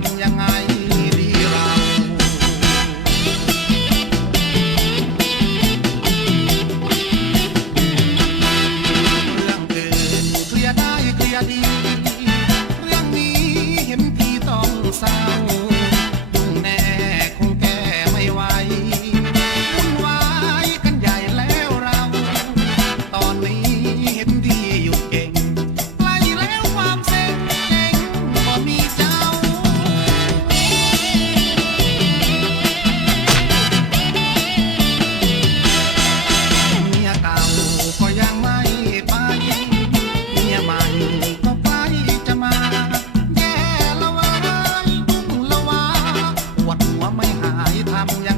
เรื่องอื่นเคลียได้เคลียดี เรื่องนี้เห็นพี่ต้องเศร้า muy